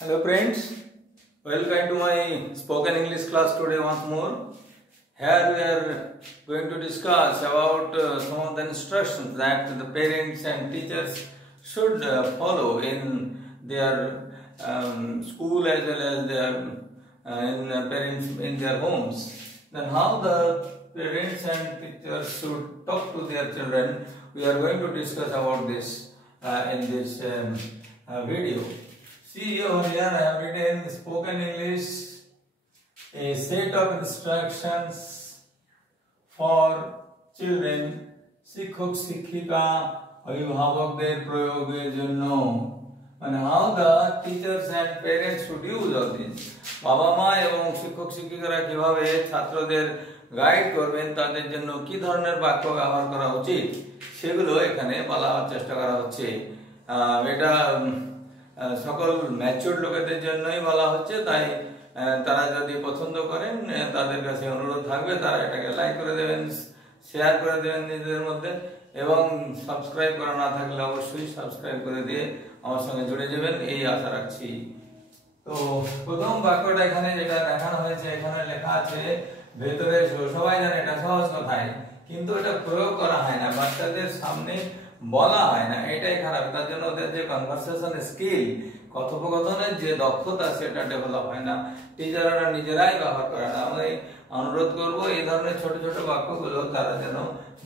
Hello friends, welcome to my spoken English class today once more. Here we are going to discuss about some of the instructions that the parents and teachers should follow in their school as well as parents in their homes. Then how the parents and teachers should talk to their children, we are going to discuss about this in this video. See over here I have written spoken English, a set of instructions for children, শিক্ষক শিক্ষিকা অভিভাবকদের প্রয়োগের জন্য, মানে how the teachers and parents should use all this. বাবা মা এবং শিক্ষক শিক্ষিকারা কিভাবে ছাত্রদের গাইড করবেন, তাদের জন্য কি ধরনের বাক্য ব্যবহার করা উচিত সেগুলো এখানে বলার চেষ্টা করা হচ্ছে। এটা সকল ম্যাচিউরড লোকেদের জন্যই বলা হচ্ছে, তাই তারা যদি পছন্দ করেন তাদের কাছে অনুরোধ থাকবে তারা এটাকে লাইক করে দেবেন, শেয়ার করে দেবেন নিজেদের মধ্যে, এবং সাবস্ক্রাইব করা না থাকলে অবশ্যই সাবস্ক্রাইব করে দিয়ে আমার সঙ্গে জুড়ে যাবেন এই আশা রাখছি। তো প্রথম বাক্যটা এখানে যেটা দেখানো হয়েছে, এখানে লেখা আছে ভেতরে এসো। সবাই জানে এটা সহজ কথাই, কিন্তু এটা প্রয়োগ করা হয় না, বাচ্চাদের সামনে বলা হয় না, এটাই খারাপ। তার জন্য ওদের যে কনভারসেশন স্কিল, কথোপকথনের যে দক্ষতা সেটা ডেভেলপ হয় না, টিচাররা নিজেরাই ব্যবহার করে না। আমরা অনুরোধ করব এই ধরনের ছোট ছোট বাক্যগুলো তারা যেন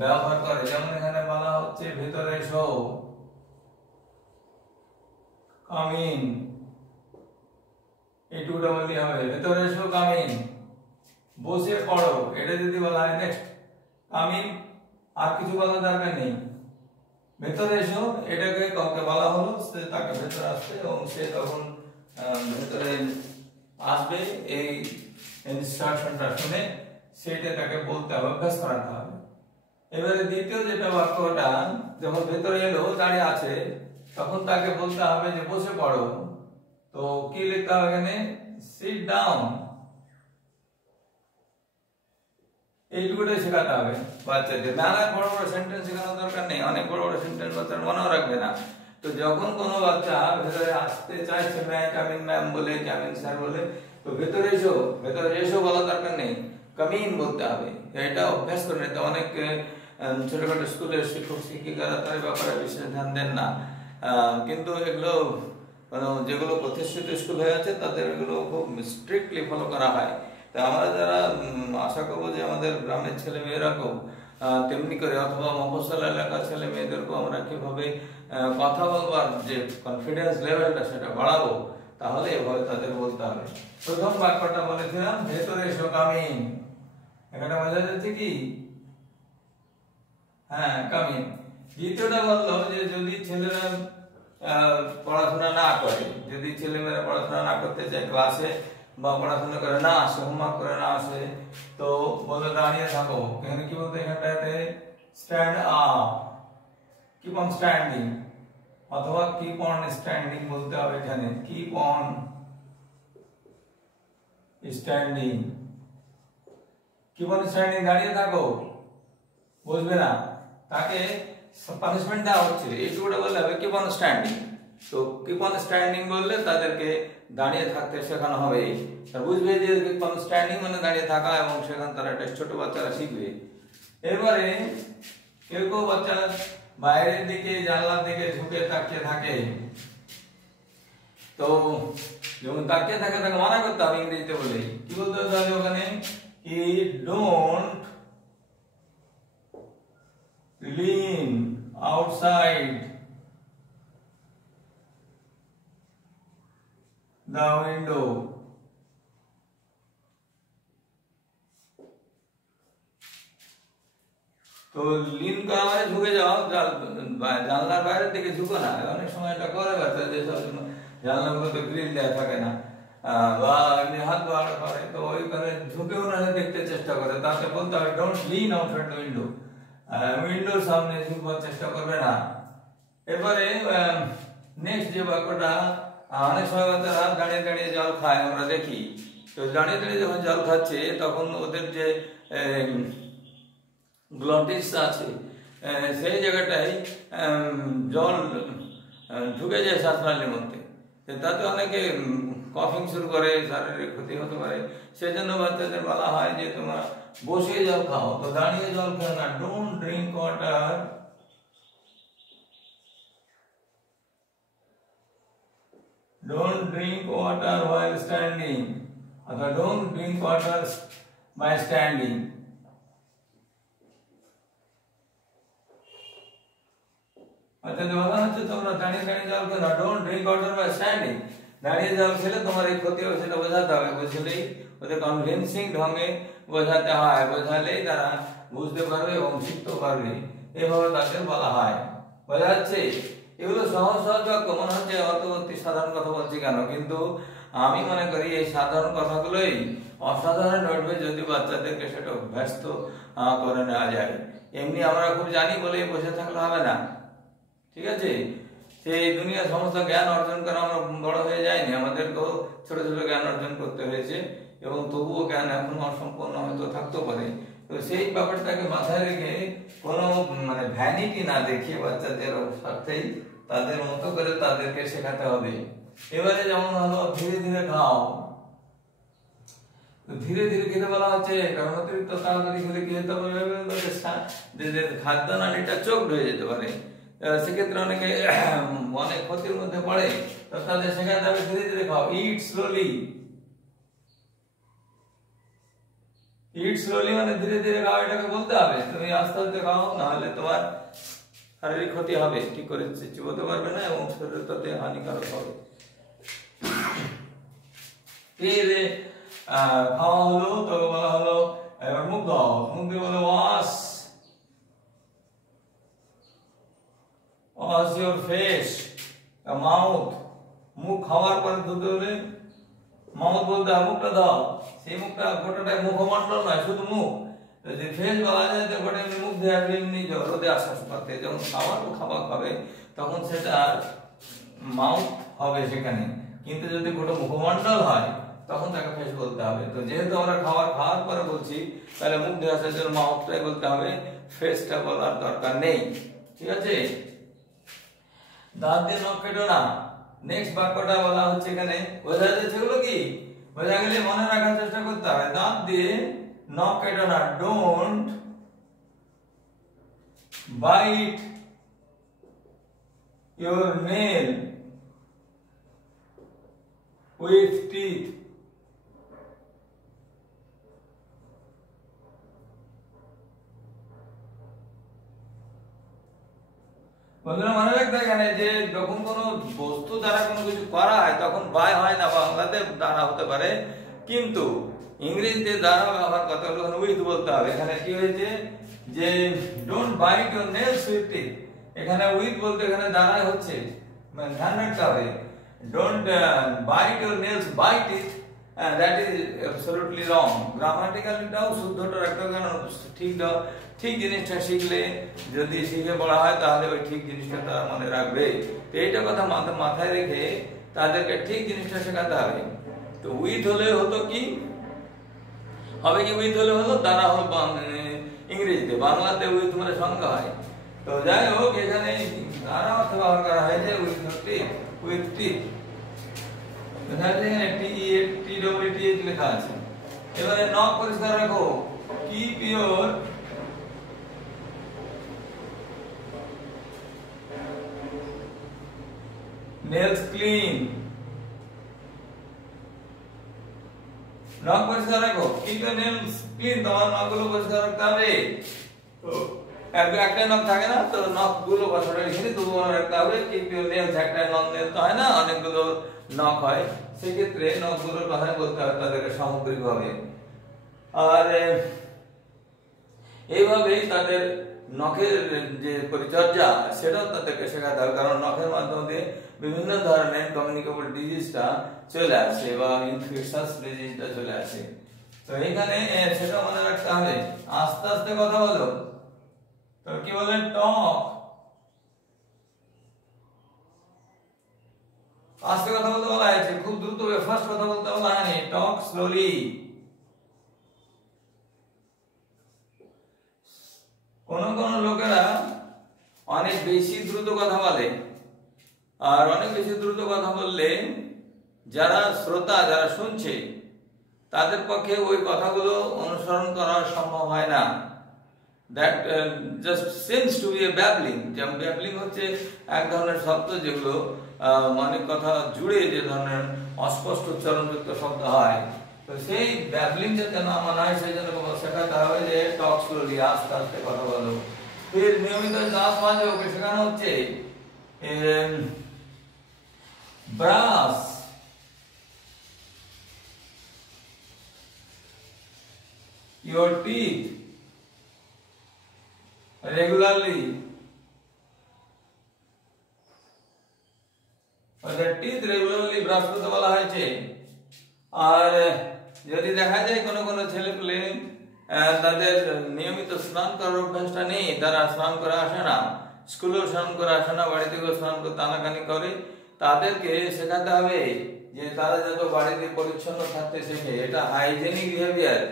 ব্যবহার করে। যেমন এখানে বলা হচ্ছে ভেতরে এসো, কাম ইন, এইটুকুটা বললে হবে, ভেতরে এসো কাম ইন। বসে পড়ো, এটা যদি বলা হয় নেক্সট কাম ইন, আর কিছু বলার দরকার নেই। ভেতরে এসো এটাকে কাউকে বলা হলো, সে তাকে ভেতরে আসবে এবং সে তখন ভেতরে আসবে, এই ইনস্ট্রাকশনটা শুনে সেটা তাকে বলতে হবে, অভ্যাস করাতে হবে। এবারে দ্বিতীয় যেটা বাক্যটা, যখন ভেতরে এলো দাঁড়িয়ে আছে তখন তাকে বলতে হবে যে বসে পড়ো। তো কি লিখতে হবে এখানে, সিট ডাউন, এইটুকুটাই শেখাতে হবে বাচ্চাদের। নানা বড় বড় সেন্টেন্স শেখানোর দরকার নেই, অনেক বড় বড় সেন্টেন্স বাচ্চারা মনেও রাখবে না। তো যখন কোনো বাচ্চা ভেতরে আসতে চাইছে ম্যাম কামিন ম্যাম বলে, কামিন স্যার বলে, তো ভেতরে এসো, ভেতরে এসো বলার দরকার নেই, কামিন বলতে হবে। এটা অভ্যাস করে নিতে। অনেক ছোটখাটো স্কুলের শিক্ষক শিক্ষিকারা তার ব্যাপারে বিশেষ ধ্যান দেন না, কিন্তু এগুলো যেগুলো প্রতিষ্ঠিত স্কুল হয়ে আছে তাদের এগুলো খুব স্ট্রিক্টলি ফলো করা হয়। তা আমরা যারা আশা করবো যে আমাদের গ্রামের ছেলে মেয়েরাকেও তেমনি করে, অথবা মফস্বল এলাকার ছেলে মেয়েদেরকেও আমরা কিভাবে কথা বলবার যে কনফিডেন্স লেভেলটা সেটা বাড়াবো, তাহলে এভাবে তাদের বলতে হবে। প্রথম বাক্যটা বলেছিলাম ভেতরে এসো কাম ইন, এখানে বোঝা যাচ্ছে কি, হ্যাঁ কাম ইন। দ্বিতীয়টা বললো যে যদি ছেলেরা পড়াশোনা না করে, যদি ছেলেমেয়েরা পড়াশোনা না করতে চায় ক্লাসে, বা পড়াশোনা করে না আসে, হোমওয়ার্ক করে না আসে, তো বলে দাঁড়িয়ে থাকো। এখানে কি বলতে, এখানটাতে stand up, keep on standing, অথবা কিপ অন স্ট্যান্ডিং বলতে হবে। এখানে keep on standing, keep on standing, দাঁড়িয়ে থাকো, বুঝবে না, তাকে পানিশমেন্ট দেওয়া হচ্ছে, এইটুকুটা বললে হবে কিপ অন স্ট্যান্ডিং। তো কিপ অন স্ট্যান্ডিং বললে তাদেরকে দাঁড়িয়ে থাকতে শেখানো হবে, আর বুঝবে যে কিপ অন স্ট্যান্ডিং মানে দাঁড়িয়ে থাকা, এবং সেখানে তারা একটা ছোট বাচ্চারা শিখবে। এবারে কেউ কেউ বাচ্চা বাইরের দিকে, জানলার দিকে ঝুঁকে তাকিয়ে থাকে, তো যখন তাকিয়ে থাকে তাকে মানা করতে হবে ইংরেজিতে বলে। কি বলতে হবে ওখানে, কি don't lean outside the window. তো লিন করা মানে ঝুঁকে যাও, জানলার বাইরের দিকে ঝুঁকো না। অনেক সময় এটা করে বাচ্চা, যে জানলাগুলোতে গ্রিল দেওয়া থাকে না, বা এমনি হাত বার করে, তো ওইখানে ঝুঁকে ওনারা দেখতে চেষ্টা করে, তাতে বলতে হবে don't lean outside the window, উইন্ডোর সামনে ঝুঁকবার চেষ্টা করবে না। এবারে নেক্সট যে বাক্যটা, অনেক সময় বাচ্চারা দাঁড়িয়ে দাঁড়িয়ে জল খায় আমরা দেখি, তো দাঁড়িয়ে দাঁড়িয়ে যখন জল খাচ্ছে তখন ওদের যে গ্লটিস আছে সেই জায়গাটায় জল ঢুকে যায় শ্বাসনালীর মধ্যে, তাতে অনেকে কফিং শুরু করে, শারীরিক ক্ষতি হতে পারে। সেজন্য বাচ্চাদের বলা হয় যে তোমরা বসে জল খাও, তো দাঁড়িয়ে জল খাও না। Don't drink water while standing, অথবা don't drink water by standing। অর্থাৎ বলা হচ্ছে তোমরা দাঁড়িয়ে দাঁড়িয়ে জল খেও না। Don't drink water by standing, দাঁড়িয়ে জল খেলে তোমার এই ক্ষতি হবে সেটা বোঝাতে হবে। বুঝলেই ওদের কনভিন্সিং ঢঙে বোঝাতে হয়, বোঝালেই তারা বুঝতে পারবে এবং শিখতে পারবে, এভাবে তাদের বলা হয়। বোঝা যাচ্ছে? এগুলো সহজ সহজ বাক্য, মনে হচ্ছে অত অতি সাধারণ কথা বলছি কেন, কিন্তু আমি মনে করি এই সাধারণ কথাগুলোই অসাধারণ উঠবে যদি বাচ্চাদেরকে সেটা অভ্যস্ত করে নেওয়া যায়। এমনি আমরা খুব জানি বলে বসে থাকলে হবে না, ঠিক আছে? সেই দুনিয়ার সমস্ত জ্ঞান অর্জন করে আমরা বড় হয়ে যায়নি, আমাদেরকেও ছোট ছোট জ্ঞান অর্জন করতে হয়েছে, এবং তবুও জ্ঞান এখনো অসম্পূর্ণ হয়তো থাকতেও পারে। তো সেই ব্যাপারটাকে মাথায় রেখে কোনো মানে ভ্যানিটি না দেখিয়ে বাচ্চাদের সাথেই তাদের মতো করে তাদেরকে শেখাতে হবে। এবারে যেমন হলো ধীরে ধীরে খাও, ধীরে ধীরে খেতে বলা হচ্ছে, কারণ অতিরিক্ত তাড়াতাড়ি খেলে কি হতে পারে, খাদ্য নালীটা চোখ হয়ে যেতে পারে। সেক্ষেত্রে অনেকে অনেক ক্ষতির মধ্যে পড়ে। তো তাদের শেখাতে হবে ধীরে ধীরে খাও। ইট স্লোলি, ইট স্লোলি মানে ধীরে ধীরে খাও, এটাকে বলতে হবে। তুমি আস্তে আস্তে খাও, নাহলে তোমার শারীরিক ক্ষতি হবে, ঠিক করে চিবোতে পারবে না এবং শরীর তাতে হানিকারক হবে। খাওয়া হলো, তো বলা হলো এবার মুখ দাও, মুখ দিয়ে বলো wash, wash your face, mouth, মুখ খাওয়ার পরে ধুতে হলে মাউথ বলতে হবে, মুখটা দাও। সেই মুখটা গোটাটা মুখমণ্ডল নয়, শুধু মুখ। যদি ফেস বলা যায় তো গোটা মুখ দিয়ে আসবে, এমনি রোদে আসার করতে যখন খাবার খাবে তখন সেটা মাউথ হবে সেখানে, কিন্তু যদি গোটা মুখমণ্ডল হয় তখন তাকে ফেস বলতে হবে। তো যেহেতু আমরা খাওয়ার পরে বলছি, তাহলে মুখ দিয়ে আসার জন্য মাউথটাই বলতে হবে, ফেসটা বলার দরকার নেই, ঠিক আছে? দাঁত দিয়ে নখ কেটো না। নেক্সট বাক্যটা বলা হচ্ছে এখানে, বোঝা যাচ্ছে এগুলো কি? বোঝা গেলে মনে রাখার চেষ্টা করতে হবে। দাঁত দিয়ে নখ কেটো না। Don't bite your nail with teeth. বন্ধুরা মনে রাখতে এখানে যে যখন কোনো বস্তু দ্বারা কোনো কিছু করা হয় তখন বাই হয় না, বাংলাতে দ্বারা হতে পারে, কিন্তু ইংরেজিতে দ্বারা ব্যবহার করতে হলে উইথ বলতে হবে। এখানে কি হয়েছে যে don't bite your nails with teeth, এখানে উইথ বলতে এখানে দ্বারা হচ্ছে, মানে ধ্যান রাখতে হবে। Don't bite your nails by teeth, that is absolutely wrong. গ্রামাটিক্যালিটাও শুদ্ধটা রাখতে হবে, কারণ ঠিক জিনিসটা শিখলে, যদি শিখে পড়া হয় তাহলে ওই ঠিক জিনিসটা তারা মনে রাখবে। তো এইটা কথা মাথায় রেখে তাদেরকে ঠিক জিনিসটা শেখাতে হবে। তো উইথ হলে হতো কি হবে, কি উইথ হলে হলো দ্বারা হলো ইংরেজিতে, বাংলাতে উইথ মানে সংজ্ঞা হয়। তো যাই হোক, এখানে দ্বারা অর্থ ব্যবহার করা হয় যে উইথ টিথ, উইথ টিথ লেখা আছে। এবারে নখ পরিষ্কার রাখো। কিপ ইউর nails clean, নখ পরিষ্কার রাখো। keep your nails clean, তোমার নখগুলো পরিষ্কার রাখতে হবে। তো একটা নখ থাকে না, তো নখগুলো বছরে এখানে তবু মনে রাখতে হবে keep your nails, একটা নখ nails তো হয় না, অনেকগুলো নখ হয়, সেক্ষেত্রে নখগুলোর কথা বলতে হবে তাদেরকে সামগ্রিকভাবে। আর এইভাবেই তাদের নখের যে পরিচর্যা সেটাও তাদেরকে শেখাতে হবে, কারণ নখের মাধ্যমে বিভিন্ন ধরনের কমিউনিকেবল ডিজিজটা চলে আসে বা ইনফেকশাস ডিজিজটা চলে আসে। তো এখানে সেটা মনে রাখতে হবে। আস্তে আস্তে কথা বলো। তো কি বলেন? টক, আস্তে কথা বলতে বলা হয়েছে, খুব দ্রুত ফাস্ট কথা বলতে বলা হয়নি। টক স্লোলি। কোন কোন লোকেরা অনেক বেশি দ্রুত কথা বলে, আর অনেক বেশি দ্রুত কথা বললে যারা শ্রোতা, যারা শুনছে, তাদের পক্ষে ওই কথাগুলো অনুসরণ করা সম্ভব হয় না। That just seems to be a babbling. যেমন ব্যাবলিং হচ্ছে এক ধরনের শব্দ যেগুলো অনেক কথা জুড়ে যে ধরনের অস্পষ্ট উচ্চারণযুক্ত শব্দ হয়। তো সেই ব্যাবলিং যাতে না মনে হয় সেই জন্য শেখাতে হবে যে টক স্লোলি, আস্তে আস্তে কথা বলো। ফির নিয়মিত দাঁত মাজো, শেখানো হচ্ছে brush your teeth regularly. Teeth regularly brush করতে বলা হয়েছে। আর যদি দেখা যায় কোনো কোনো ছেলেপেলে তাদের নিয়মিত স্নান করার অভ্যাসটা নেই, তারা স্নান করে আসে না, স্কুলেও স্নান করে আসে না, বাড়ি থেকেও স্নান করে টানাকানি করে, তাদেরকে শেখাতে হবে যে তারা যত বাড়িতে পরিচ্ছন্ন থাকতে শেখে, এটা হাইজেনিক বিহেভিয়ার।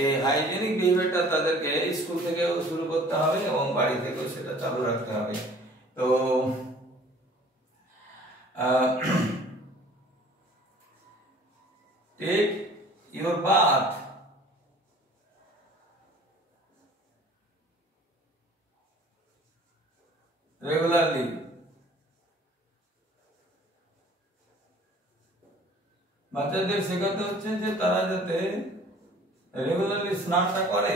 এই হাইজেনিক বিহেভিয়ারটা তাদেরকে স্কুল থেকেও শুরু করতে হবে এবং বাড়ি থেকেও সেটা চালু রাখতে হবে। তো take your bath regularly. বাচ্চাদের শেখাতে হচ্ছে যে তারা যাতে রেগুলারলি স্নানটা করে,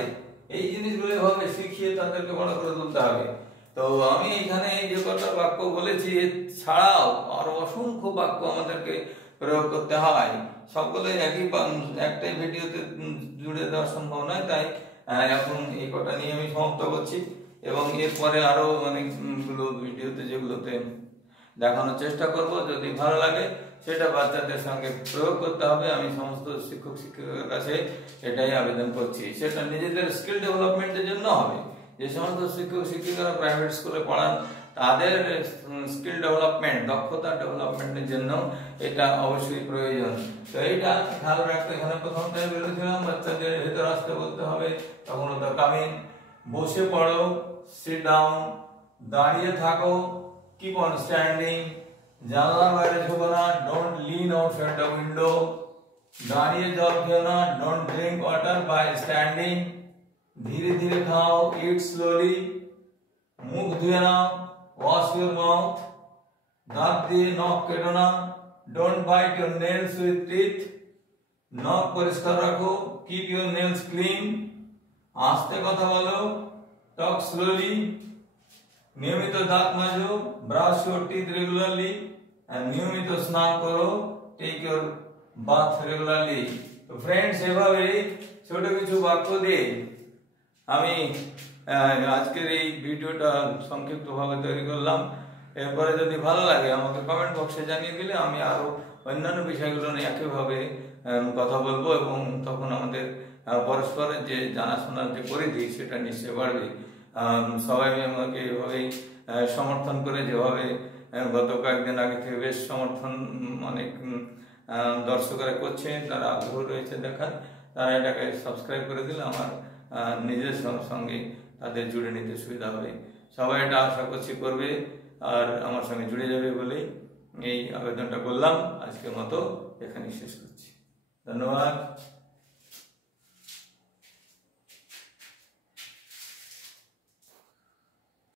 এই জিনিসগুলো ভাবে শিখিয়ে তাদেরকে বড় করে তুলতে হবে। তো আমি এখানে যে কটা বাক্য বলেছি ছাড়াও আরো অসংখ্য বাক্য আমাদেরকে প্রয়োগ করতে হয়। সকলে একটাই ভিডিওতে জুড়ে দেওয়া সম্ভব নয়, তাই এখন এই কটা নিয়ে আমি সমাপ্ত করছি এবং এরপরে আরো অনেকগুলো ভিডিওতে যেগুলোতে দেখানোর চেষ্টা করব। যদি ভালো লাগে সেটা বাচ্চাদের সঙ্গে প্রয়োগ করতে হবে। আমি সমস্ত শিক্ষক শিক্ষকের কাছে এটাই আবেদন করছি। সেটা নিজেদের স্কিল ডেভেলপমেন্টের জন্য হবে। যে সমস্ত শিক্ষক শিক্ষিকারা প্রাইভেট স্কুলে পড়ান তাদের স্কিল ডেভেলপমেন্ট, দক্ষতা ডেভেলপমেন্টের জন্য এটা অবশ্যই প্রয়োজন। তো এইটা খেয়াল রাখতে এখানে প্রথমটাই বলেছিলাম, বাচ্চাদের ভেতর আসতে বলতে হবে, তখন তো কামিন, বসে পড়ো, সিট ডাউন, দাঁড়িয়ে থাকো, কিপ অন স্ট্যান্ডিং, জানলার বাইরে ঝোঁকো না, don't lean outside the window, দাঁড়িয়ে জল খেও না, don't drink water by standing, ধীরে ধীরে খাও, ইট স্লোলি, মুখ ধুয়ে নাও, ওয়াশ ইউর মাউথ, দাঁত দিয়ে নখ কেটো না, don't bite your nails with teeth, নখ পরিষ্কার রাখো, কিপ ইউর নেলস ক্লিন, আস্তে কথা বলো, টক স্লোলি, নিয়মিত দাঁত মাজো, ব্রাশ ইউর টিথ রেগুলারলি, নিয়মিত স্নান করো, টেক ইউর বাথ রেগুলারলি। তো ফ্রেন্ডস, এভাবে ছোট কিছু বাক্য দিয়ে আমি আজকের এই ভিডিওটা সংক্ষিপ্তভাবে তৈরি করলাম। এরপরে যদি ভালো লাগে আমাকে কমেন্ট বক্সে জানিয়ে দিলে আমি আরো অন্যান্য বিষয়গুলো নিয়ে একইভাবে কথা বলবো এবং তখন আমাদের পরস্পরের যে জানাশোনার যে পরিধি সেটা নিশ্চয়ই বাড়বে। সবাই আমাকে এভাবেই সমর্থন করে, যেভাবে গত কয়েকদিন আগে থেকে বেশ সমর্থন অনেক দর্শকরা করছে, তারা আগ্রহ রয়েছে দেখার, তারা এটাকে সাবস্ক্রাইব করে দিলে আমার নিজের সঙ্গে তাদের জুড়ে নিতে সুবিধা হবে। সবাই এটা আশা করছি করবে আর আমার সঙ্গে জুড়ে যাবে বলেই এই আবেদনটা করলাম। আজকের মতো এখানেই শেষ করছি। ধন্যবাদ।